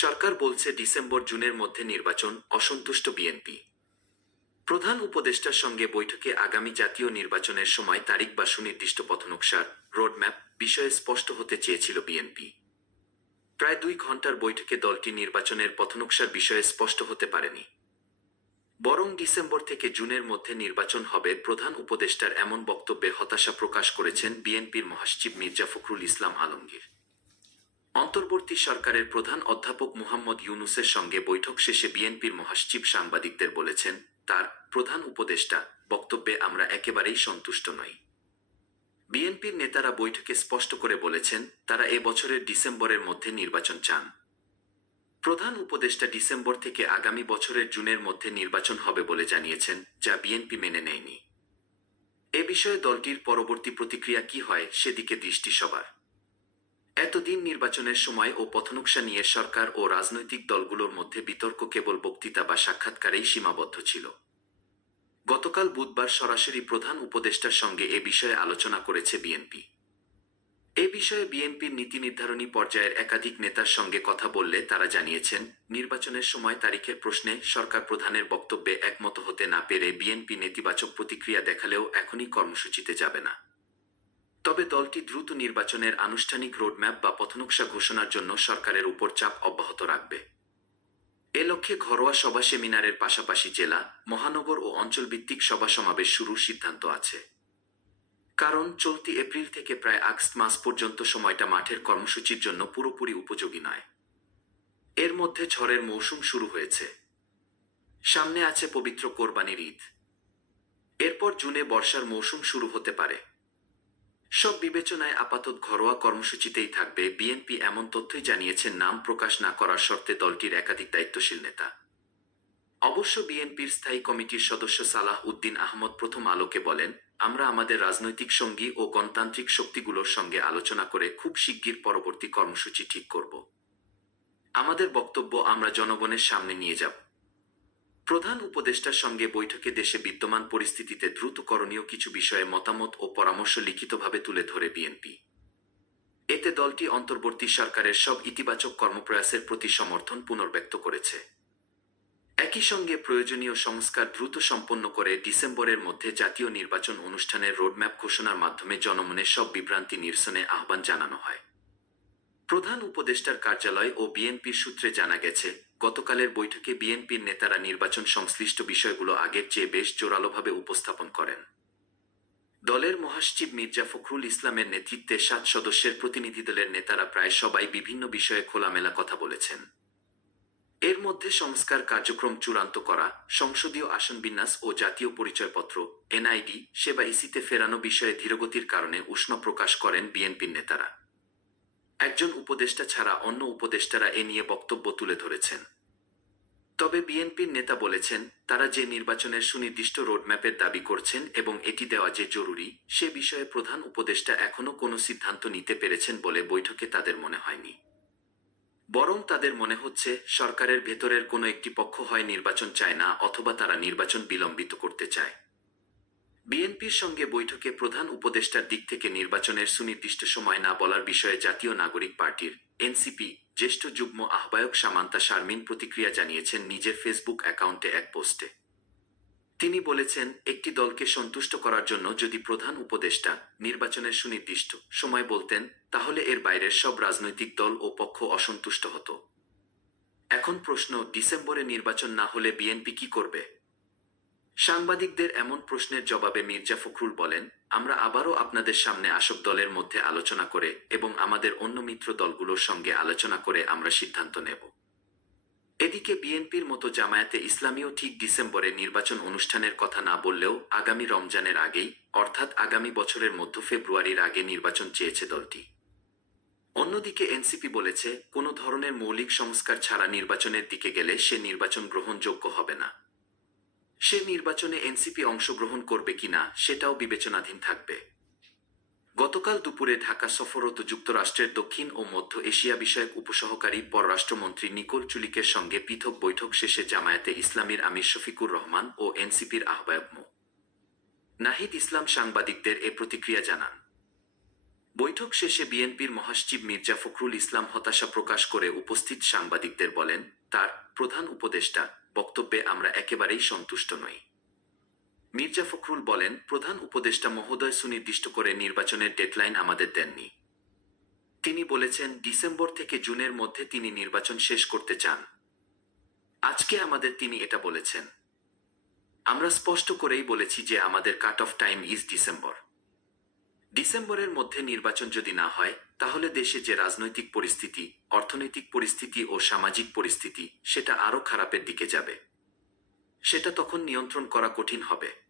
সরকার বলছে ডিসেম্বর-জুনের মধ্যে নির্বাচন, অসন্তুষ্ট বিএনপি। প্রধান উপদেষ্টার সঙ্গে বৈঠকে আগামী জাতীয় নির্বাচনের সময় তারিখ বা সুনির্দিষ্ট পথনকশার রোডম্যাপ বিষয়ে স্পষ্ট হতে চেয়েছিল বিএনপি। প্রায় 2 ঘণ্টার বৈঠকে দলটি নির্বাচনের পথনকশার বিষয়ে স্পষ্ট হতে পারেনি। বরং ডিসেম্বর থেকে জুনের মধ্যে নির্বাচন হবে প্রধান উপদেষ্টার এমন বক্তব্যে হতাশা প্রকাশ করেছেন বিএনপির মহাসচিব মির্জা ফখরুল ইসলাম আলমগীর। অন্তর্বর্তী সরকারের প্রধান অধ্যাপক মুহাম্মদ ইউনূসের সঙ্গে বৈঠক শেষে বিএনপির মহাসচিব সাংবাদিকদের বলেছেন, তার প্রধান উপদেষ্টা বক্তব্যে আমরা একেবারেই সন্তুষ্ট নই। বিএনপির নেতারা বৈঠকে স্পষ্ট করে বলেছেন, তারা এ বছরের ডিসেম্বরের মধ্যে নির্বাচন চান। প্রধান উপদেষ্টা ডিসেম্বর থেকে আগামী বছরের জুনের মধ্যে নির্বাচন হবে বলে জানিয়েছেন, যা বিএনপি মেনে নেয়নি। এ বিষয়ে দলটির পরবর্তী প্রতিক্রিয়া কী হয় সেদিকে দৃষ্টি সবার। এতদিন নির্বাচনের সময় ও পথনকশা নিয়ে সরকার ও রাজনৈতিক দলগুলোর মধ্যে বিতর্ক কেবল বক্তৃতা বা সাক্ষাৎকারেই সীমাবদ্ধ ছিল। গতকাল বুধবার সরাসরি প্রধান উপদেষ্টার সঙ্গে এ বিষয়ে আলোচনা করেছে বিএনপি। এ বিষয়ে বিএনপির নীতি নির্ধারণী পর্যায়ের একাধিক নেতার সঙ্গে কথা বললে তারা জানিয়েছেন, নির্বাচনের সময় তারিখের প্রশ্নে সরকার প্রধানের বক্তব্যে একমত হতে না পেরে বিএনপি নেতিবাচক প্রতিক্রিয়া দেখালেও এখনই কর্মসূচিতে যাবে না। তবে দলটি দ্রুত নির্বাচনের আনুষ্ঠানিক রোডম্যাপ বা পথনকশা ঘোষণার জন্য সরকারের উপর চাপ অব্যাহত রাখবে। এ লক্ষ্যে ঘরোয়া সভা সেমিনারের পাশাপাশি জেলা, মহানগর ও অঞ্চলভিত্তিক সভা সমাবেশ শুরুর সিদ্ধান্ত আছে। কারণ চলতি এপ্রিল থেকে প্রায় আগস্ট মাস পর্যন্ত সময়টা মাঠের কর্মসূচির জন্য পুরোপুরি উপযোগী নয়। এর মধ্যে ঝড়ের মৌসুম শুরু হয়েছে। সামনে আছে পবিত্র কোরবানির ঈদ। এরপর জুনে বর্ষার মৌসুম শুরু হতে পারে। সব বিবেচনায় আপাতত ঘরোয়া কর্মসূচিতেই থাকবে বিএনপি, এমন তথ্যই জানিয়েছেন নাম প্রকাশ না করার শর্তে দলটির একাধিক দায়িত্বশীল নেতা। অবশ্য বিএনপির স্থায়ী কমিটির সদস্য সালাহ উদ্দিন আহমদ প্রথম আলোকে বলেন, আমরা আমাদের রাজনৈতিক সঙ্গী ও গণতান্ত্রিক শক্তিগুলোর সঙ্গে আলোচনা করে খুব শিগগির পরবর্তী কর্মসূচি ঠিক করব। আমাদের বক্তব্য আমরা জনগণের সামনে নিয়ে যাব। প্রধান উপদেষ্টার সঙ্গে বৈঠকে দেশে বিদ্যমান পরিস্থিতিতে দ্রুত করণীয় কিছু বিষয়ে মতামত ও পরামর্শ লিখিতভাবে তুলে ধরে বিএনপি। এতে দলটি অন্তর্বর্তী সরকারের সব ইতিবাচক কর্মপ্রয়াসের প্রতি সমর্থন পুনর্ব্যক্ত করেছে। একই সঙ্গে প্রয়োজনীয় সংস্কার দ্রুত সম্পন্ন করে ডিসেম্বরের মধ্যে জাতীয় নির্বাচন অনুষ্ঠানের রোডম্যাপ ঘোষণার মাধ্যমে জনমনের সব বিভ্রান্তি নিরসনে আহ্বান জানানো হয়। প্রধান উপদেষ্টার কার্যালয় ও বিএনপির সূত্রে জানা গেছে, গতকালের বৈঠকে বিএনপির নেতারা নির্বাচন সংশ্লিষ্ট বিষয়গুলো আগের চেয়ে বেশ জোরালোভাবে উপস্থাপন করেন। দলের মহাসচিব মির্জা ফখরুল ইসলামের নেতৃত্বে 7 সদস্যের প্রতিনিধিদলের নেতারা প্রায় সবাই বিভিন্ন বিষয়ে খোলামেলা কথা বলেছেন। এর মধ্যে সংস্কার কার্যক্রম চূড়ান্ত করা, সংসদীয় আসন বিন্যাস ও জাতীয় পরিচয়পত্র এনআইডি সেবা ইসিতে ফেরানো বিষয়ে ধীরগতির কারণে উষ্মা প্রকাশ করেন বিএনপির নেতারা। একজন উপদেষ্টা ছাড়া অন্য উপদেষ্টারা এ নিয়ে বক্তব্য তুলে ধরেছেন। তবে বিএনপির নেতা বলেছেন, তারা যে নির্বাচনের সুনির্দিষ্ট রোডম্যাপের দাবি করছেন এবং এটি দেওয়া যে জরুরি, সে বিষয়ে প্রধান উপদেষ্টা এখনও কোনো সিদ্ধান্ত নিতে পেরেছেন বলে বৈঠকে তাদের মনে হয়নি। বরং তাদের মনে হচ্ছে সরকারের ভেতরের কোনো একটি পক্ষ হয় নির্বাচন চায় না অথবা তারা নির্বাচন বিলম্বিত করতে চায়। বিএনপির সঙ্গে বৈঠকে প্রধান উপদেষ্টার দিক থেকে নির্বাচনের সুনির্দিষ্ট সময় না বলার বিষয়ে জাতীয় নাগরিক পার্টির এনসিপি জ্যেষ্ঠ যুগ্ম আহ্বায়ক সামান্তা শারমিন প্রতিক্রিয়া জানিয়েছেন নিজের ফেসবুক অ্যাকাউন্টে এক পোস্টে। তিনি বলেছেন, একটি দলকে সন্তুষ্ট করার জন্য যদি প্রধান উপদেষ্টা নির্বাচনের সুনির্দিষ্ট সময় বলতেন, তাহলে এর বাইরের সব রাজনৈতিক দল ও পক্ষ অসন্তুষ্ট হতো। এখন প্রশ্ন, ডিসেম্বরে নির্বাচন না হলে বিএনপি কি করবে? সাংবাদিকদের এমন প্রশ্নের জবাবে মির্জা ফখরুল বলেন, আমরা আবারও আপনাদের সামনে আসব, দলের মধ্যে আলোচনা করে এবং আমাদের অন্য মিত্র দলগুলোর সঙ্গে আলোচনা করে আমরা সিদ্ধান্ত নেব। এদিকে বিএনপির মতো জামায়াতে ইসলামীও ঠিক ডিসেম্বরে নির্বাচন অনুষ্ঠানের কথা না বললেও আগামী রমজানের আগেই, অর্থাৎ আগামী বছরের মধ্য ফেব্রুয়ারির আগে নির্বাচন চেয়েছে দলটি। অন্যদিকে এনসিপি বলেছে, কোনো ধরনের মৌলিক সংস্কার ছাড়া নির্বাচনের দিকে গেলে সে নির্বাচন গ্রহণযোগ্য হবে না। সে নির্বাচনে এনসিপি অংশগ্রহণ করবে কিনা সেটাও বিবেচনাধীন থাকবে। গতকাল দুপুরে ঢাকা সফররত যুক্তরাষ্ট্রের দক্ষিণ ও মধ্য এশিয়া বিষয়ক উপসহকারী পররাষ্ট্রমন্ত্রী নিকোল চুলিকের সঙ্গে পৃথক বৈঠক শেষে জামায়াতে ইসলামীর আমির শফিকুর রহমান ও এনসিপির আহ্বায়ক মো. নাহিদ ইসলাম সাংবাদিকদের এ প্রতিক্রিয়া জানান। বৈঠক শেষে বিএনপির মহাসচিব মির্জা ফখরুল ইসলাম হতাশা প্রকাশ করে উপস্থিত সাংবাদিকদের বলেন, তার প্রধান উপদেষ্টা বক্তব্যে আমরা একেবারেই সন্তুষ্ট নই। মির্জা ফখরুল বলেন, প্রধান উপদেষ্টা মহোদয় সুনির্দিষ্ট করে নির্বাচনের ডেডলাইন আমাদের দেননি। তিনি বলেছেন ডিসেম্বর থেকে জুনের মধ্যে তিনি নির্বাচন শেষ করতে চান। আজকে আমাদের তিনি এটা বলেছেন। আমরা স্পষ্ট করেই বলেছি যে আমাদের cut off time is December. ডিসেম্বরের মধ্যে নির্বাচন যদি না হয়, তাহলে দেশে যে রাজনৈতিক পরিস্থিতি, অর্থনৈতিক পরিস্থিতি ও সামাজিক পরিস্থিতি, সেটা আরও খারাপের দিকে যাবে। সেটা তখন নিয়ন্ত্রণ করা কঠিন হবে।